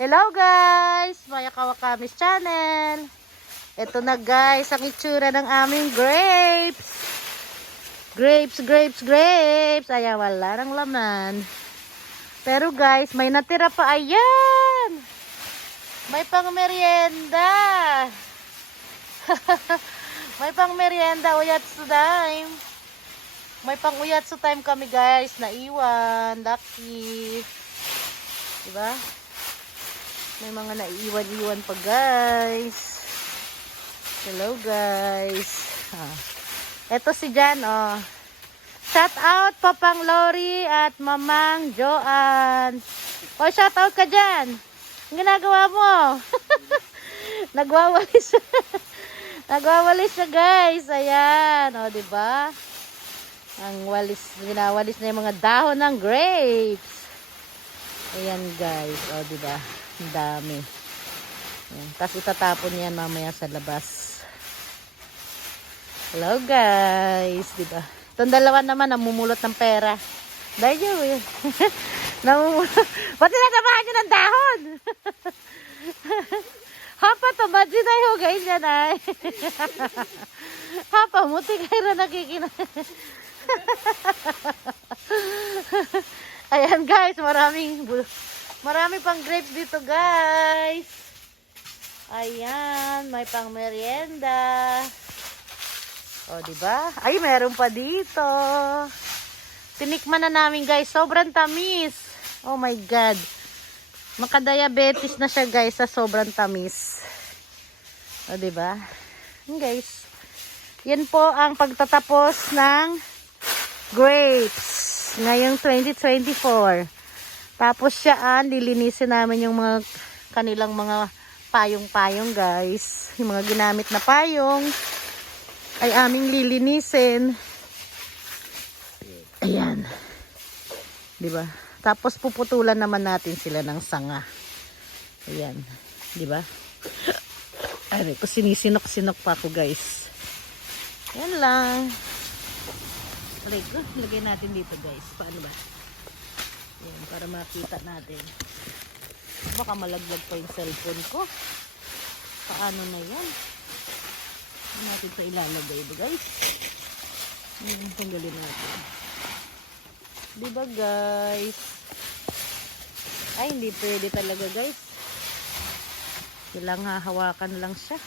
Hello guys! Maya Kawakamis Channel. Ito na guys, ang itsura ng aming grapes. Grapes. Ayan, wala nang laman. Pero guys, may natira pa. Ayan! May pang merienda. May pang merienda. Uyatsu time. May pang uyatsu time kami guys. Naiwan. Lucky. Diba? May mga naiiwan-iwan pa guys. Hello guys. Eto si Jan oh. Shout out Papang Lori at Mamang Joanne. O shout out ka Jan. Ang ginagawa mo? Nagwawalis. Nagwawalis siya guys. Ayan. O diba? Ang walis. Ginawalis na yung mga dahon ng grapes. Ayan guys. O diba? Ang dami. Ayan. Tapos itatapon yan mamaya sa labas. Hello guys. Diba? Itong dalawa naman namumulot ng pera. Dahil yun. Ba't tinatabahan nyo ng dahon? Hapa to. Ba't sinayo guys yan ay? Hapa muti kayo na nakikina. Ayan guys. Marami pang grapes dito guys. Ayan, may pang merienda. O, diba? Ay, meron pa dito. Tinikman na namin guys. Sobrang tamis. Oh my God. Makadiabetes na siya guys sa sobrang tamis. O, diba? Guys. Yan po ang pagtatapos ng grapes. Ngayong 2024. Tapos siya lilinisin namin yung mga kanilang mga payong-payong guys. Yung mga ginamit na payong ay aming lilinisin. Ayan. Diba? Tapos puputulan naman natin sila ng sanga. Ayan. Diba? Ay, ko sinisinok-sinok pa ako guys. Yan lang. Lagay natin dito guys. Paano ba? Ayan, para makita natin. Baka malaglag pa yung cellphone ko. Paano na yan? Hindi natin pa ilalagay ba guys? Ayan, tanggalin natin. Diba guys? Ay, hindi pwede talaga guys. Kailangan hahawakan lang siya.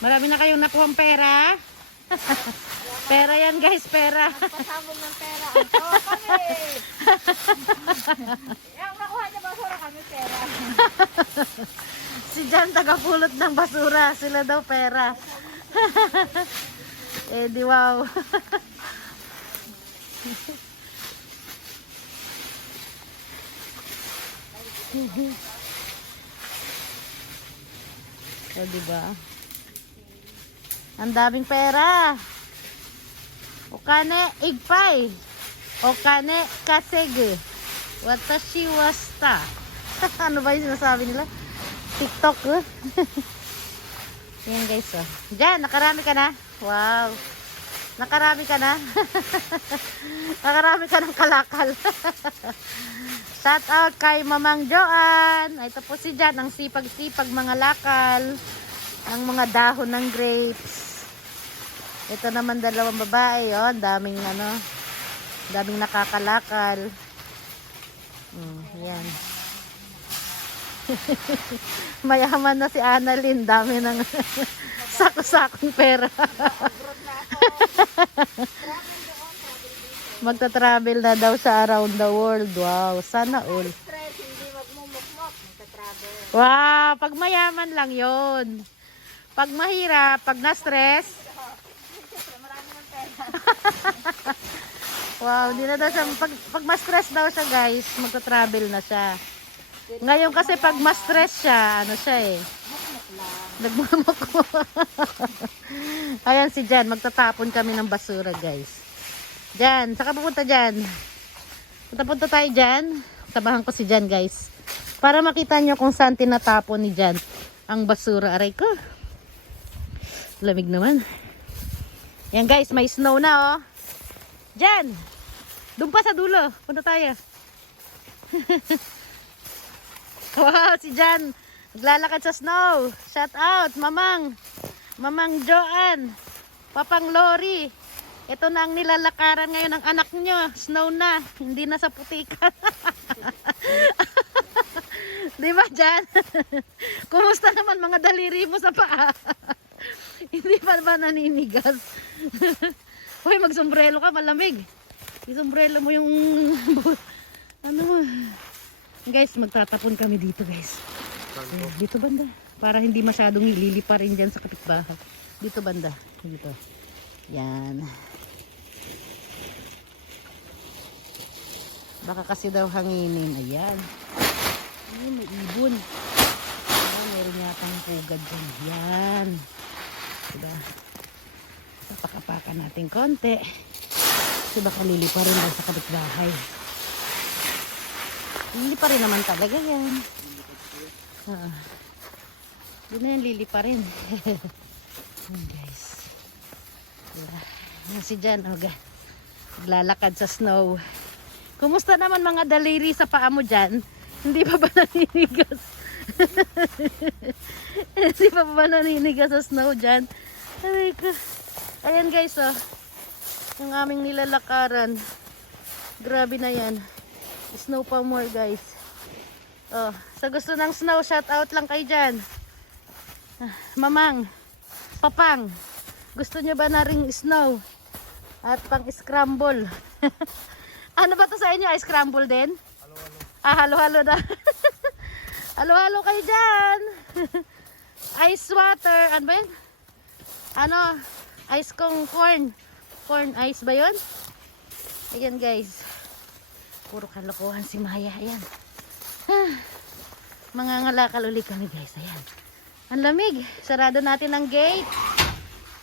Marami na kayong nakuhang pera? Pera yan guys, pera. Pasabog ng pera. Ito kami. Yung nakuha niya basura kami pera. Si Jan tagapulot ng basura. Sila daw pera. Eh di wow. O diba? Ang daming pera. Okane igpay. Okane kasege. Watashi wasta. Ano ba yung sinasabi nila? TikTok. Yan guys. Oh. Diyan, nakarami ka na. Wow. Nakarami ka na. Nakarami ka ng kalakal. Shout out kay Mamang Joanne. Ito po si Jan. Ang sipag-sipag mga lakal. Ang mga dahon ng grapes. Ito naman dalawang babae, oh, daming daming nakakalakal. Yan. Mayaman na si Annalyn, dami ng sako-sakong pera. Magta-travel na daw sa around the world. Wow, sana all. Wow, pag mayaman lang 'yon. Pag mahirap, pag na-stress, wow, hindi na daw siya, pag ma-stress daw siya guys, magta-travel na siya. Ngayon kasi pag ma-stress siya, ano siya eh, nagmamako. Ayan si Jan, magtatapon kami ng basura guys. Jan, saka pupunta Jan? Punta tayo Jan. Sabahan ko si Jan guys. Para makita nyo kung saan tinatapon ni Jan ang basura. Aray ko. Lamig naman. Yan guys, may snow na oh. Jan, Doon pa sa dulo. Punta tayo. Wow, si Jan. Naglalakad sa snow. Shout out, Mamang. Mamang Joanne. Papang Lori. Ito na ang nilalakaran ngayon ng anak nyo. Snow na. Hindi na sa putikan. Di ba, Jan? Kumusta naman mga daliri mo sa paa? Hindi pa ba naninigas? Hoy, magsombrelo ka, malamig. Isombrelo mo yung ano mo. Guys, magtatapon kami dito, guys. Dito banda. Para hindi masyadong ililipa rin dyan sa kapitbahay. Dito banda. Dito. Yan. Baka kasi daw hanginin. Ayan. Ayun, may ibon. Ayan, meron yatang pugad dyan. Yan. Diba? Papakapakan natin konti. Kasi baka lilipa rin daw sa kapitbahay. Lilipa rin naman talaga yan. Doon na yan, lilipa rin. Ayan, guys. Diba? Ayan si Jan. Naglalakad sa snow. Kumusta naman mga daliri sa paa mo dyan? Hindi pa ba naninigas? Hindi pa ba naninigas sa snow dyan? Aray ko. Ayan guys, oh. Yung aming nilalakaran. Grabe na yan. Snow pa more, guys. Oh, sa gusto ng snow, shout out lang kayo dyan. Mamang, Papang, gusto nyo ba na ring snow? At pang scramble. Ano ba to sa inyo? Ice scramble din? Halo-halo. Ah, halo-halo na. Halo-halo kayo dyan. Ice water. Ano ba yun? Ano? Ice kong corn. Corn ice ba yun? Ayan guys. Puro kalokohan si Maya. Ayan. Mangangalakal ulit kami guys. Ayan. Ang lamig. Sarado natin ang gate.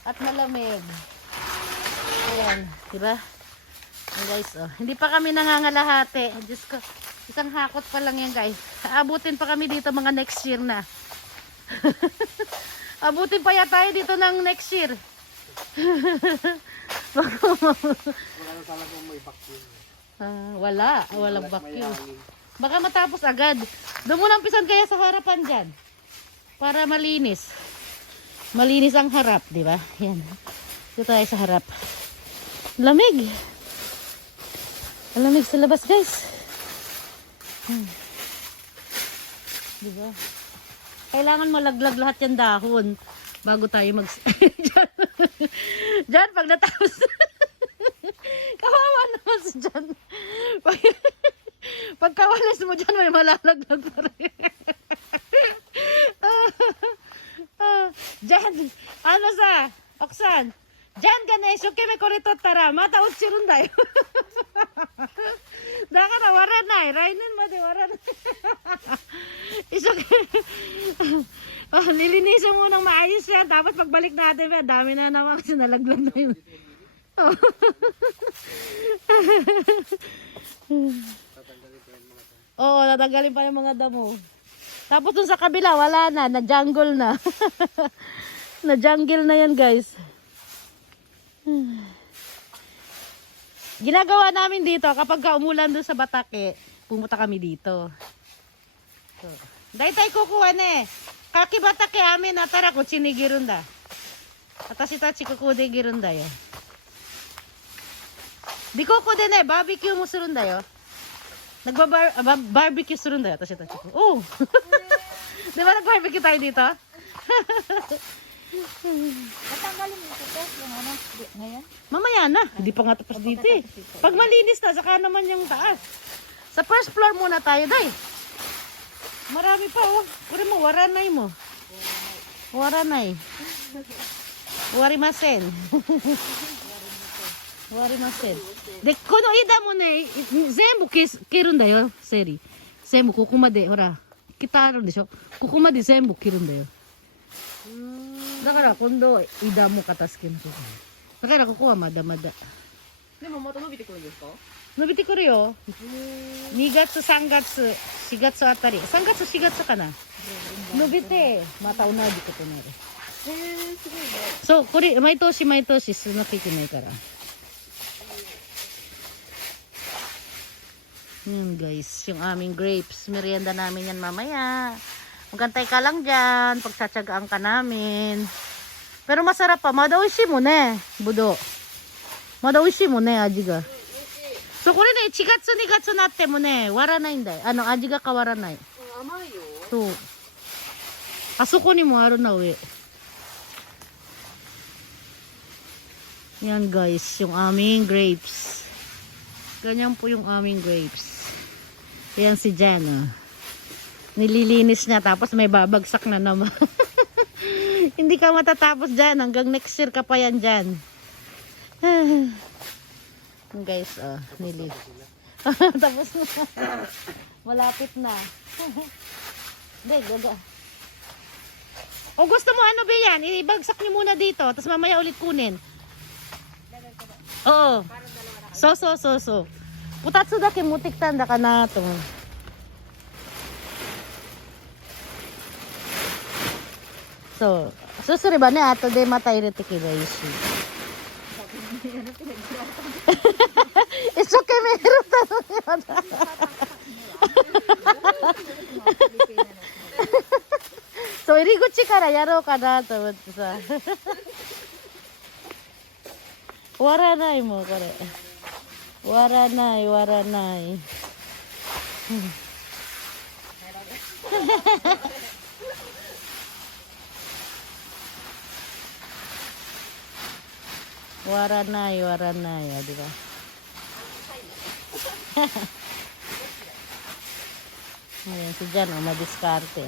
At malamig. Ayan. Diba? Ayan guys. Oh. Hindi pa kami nangangalahati. Diyos ko. Isang hakot pa lang yan guys. Abutin pa kami dito mga next year na. Abutin pa yata tayo dito ng next year. Wala. Walang vacuum. Baka matapos agad. Doon mo nang pisan kaya sa harapan dyan. Para malinis. Malinis ang harap, di ba? Yan. Dito tayo sa harap. Lamig. Lamig sa labas, guys. Di ba? Kailangan malaglag lahat yung dahon bago tayo mag... Diyan, pag natapos... Kawawa naman si Jan. Pagkawalis mo dyan, may malalaglag pa rin. Jan, ano sa? Oksan. Jan, Ganesh, okay, may korito tara. Mata utsirun dayo. Daka na, waran na. Rainin mo, di waran. Isok. Lilinisin mo ng maayos yan. Tapos pagbalik natin, dami na naman kasi nalaglag na yun. Oo, tatanggalin pa yung mga damo. Tapos dun sa kabila, wala na. Na-jungle na. Na-jungle na yan, guys. Ginagawa namin dito, kapag umulan dun sa Batake, pumunta kami dito. So, dahil tayo kukuha na eh. Kaki Batake amin, natara ko, sinigirun da. Atas itachi kukude girun da yo. Di ko din eh, barbecue mo surun da yo. Barbecue surun da yo, atas itachi ko. Oh! Di ba nag-barbecue tayo dito? Natanggalin mo ito, yung ano, ngayon? Mamaya na. Hindi pa nga tapos dito eh. Pag malinis na, saka naman yung taas. Sa first floor muna tayo, day. Marami pa oh. Puri mo, waranay mo. Waranay. Warimasen. Warimasen. De, kono ida mo ne, zenbu kirun da yo, seri. Zenbu kokomade, hora. Kita aru desho. Kokomade zenbu kirun da yo. だから今度枝も片付けましょうか。だからここはまだまだ。でもまた伸びてくるんですか？伸びてくるよ。2月、3月、4月あたり。3月、4月かな。伸びて、また同じことになる。すごいね。そう、これ毎年毎年捨てなきゃいけないから。Yun guys, yung aming grapes. Merienda namin yan mamaya. Magantay ka lang dyan. Pagtsatsagaan ka namin. Pero masarap pa. Madawishi mo ne. Budo. Madawishi mo ne, aji ga. So, kore ne, chigatsu ni gatsu natte mo ne. Waranai ndai. Ano, aji ga kawaranai. Amay yo. So, asoko ni mo aru na ue. Yan guys, yung aming grapes. Ganyan po yung aming grapes. Yan si Jan, oh. Nililinis niya tapos may babagsak na naman. Hindi ka matatapos dyan. Hanggang next year ka pa yan dyan. Guys, oh, tapos na. Malapit na. Hindi, gaga. O gusto mo ano ba yan? Ibagsak niyo muna dito. Tapos mamaya ulit kunin. Oo. So. Putatsu dake mutik tanda ka na to. So, susuri ba ne ato de mata irete kiraishi. It's okay, meron tanong. So, iriguchi kara yarou ka na to思ってさ。Waranai mo, kore. Waranai. Waranai, ya, di ba? Ayan, si Jan, madiskarte.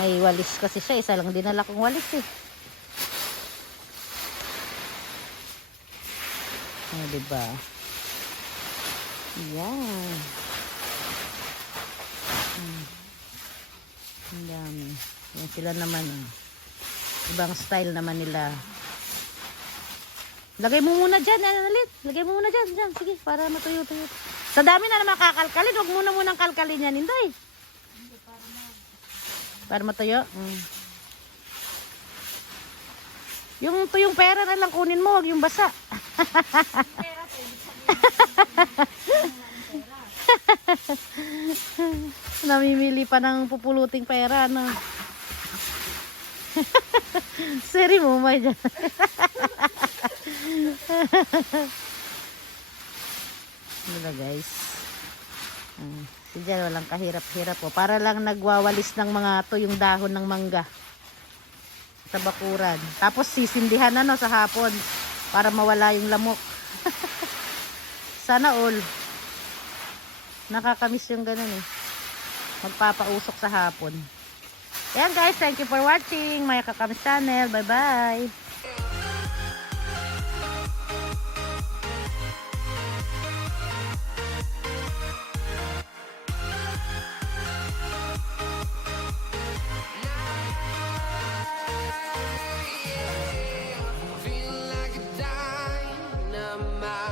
May walis kasi siya, isa lang dinala kong walis eh. Diba? Yan. Ang dami. Yan sila naman. Ibang style naman nila. Lagay mo muna dyan. Lagay mo muna dyan. Sige, para matuyo-tuyo. Sa dami na naman kakalkalin. Huwag muna munang kalkalin yan, Inday. Para matuyo. Yung tuyong pera na lang kunin mo. Huwag yung basa. Namimili pa ng pupuluting pera, no? Seri mo may dyan. Diba guys? Si Jan walang kahirap-hirap po. Para lang nagwawalis ng mga tuyong dahon ng mangga sa bakuran. Tapos sisindihan na, no, sa hapon para mawala yung lamok. Sana all. Nakakamiss yung ganun eh. Magpapausok sa hapon. Ayan guys, thank you for watching. Maya Kakamis Channel. Bye-bye. Feeling like a dynamite.